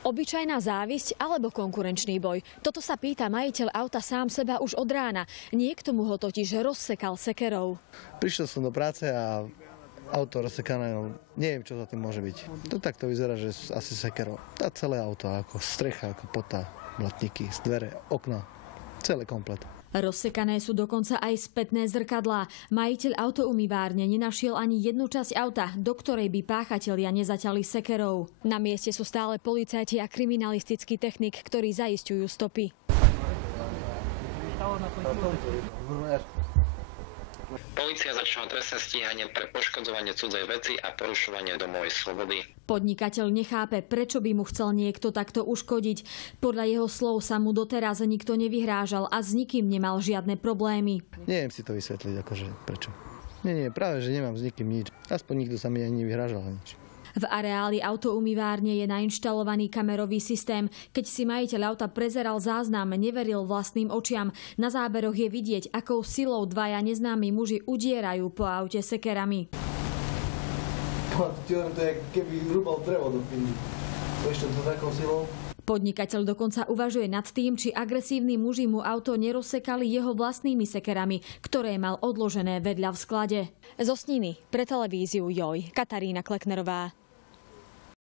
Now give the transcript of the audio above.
Obyčajná závisť alebo konkurenčný boj? Toto sa pýta majiteľ auta sám seba už od rána. Niekto mu ho totiž rozsekal sekerou. Prišiel som do práce a auto rozsekané, neviem, čo za tým môže byť. To takto vyzerá, že asi sekerou. A celé auto, ako strecha, ako pota, blatníky, dvere, okna, celé komplet. Rozsekané sú dokonca aj spätné zrkadlá. Majiteľ autoumývárne nenašiel ani jednu časť auta, do ktorej by páchatelia nezaťali sekerou. Na mieste sú stále policajti a kriminalistický technik, ktorí zaisťujú stopy. Polícia začala trestné stíhanie pre poškodzovanie cudzej veci a porušovanie domovej slobody. Podnikateľ nechápe, prečo by mu chcel niekto takto uškodiť. Podľa jeho slov sa mu doteraz nikto nevyhrážal a s nikým nemal žiadne problémy. Neviem si to vysvetliť, akože prečo. Nie, práve, že nemám s nikým nič. Aspoň nikto sa mi ani nevyhrážal nič. V areáli autoumývárne je nainštalovaný kamerový systém. Keď si majiteľ auta prezeral záznam, neveril vlastným očiam. Na záberoch je vidieť, akou silou dvaja neznámi muži udierajú po aute sekerami. To je, keby rúbal drevo do píny. Ešte to takou silou. Podnikateľ dokonca uvažuje nad tým, či agresívni muži mu auto nerozsekali jeho vlastnými sekerami, ktoré mal odložené vedľa v sklade. Zo Sniny pre televíziu JOJ, Katarína Kleknerová.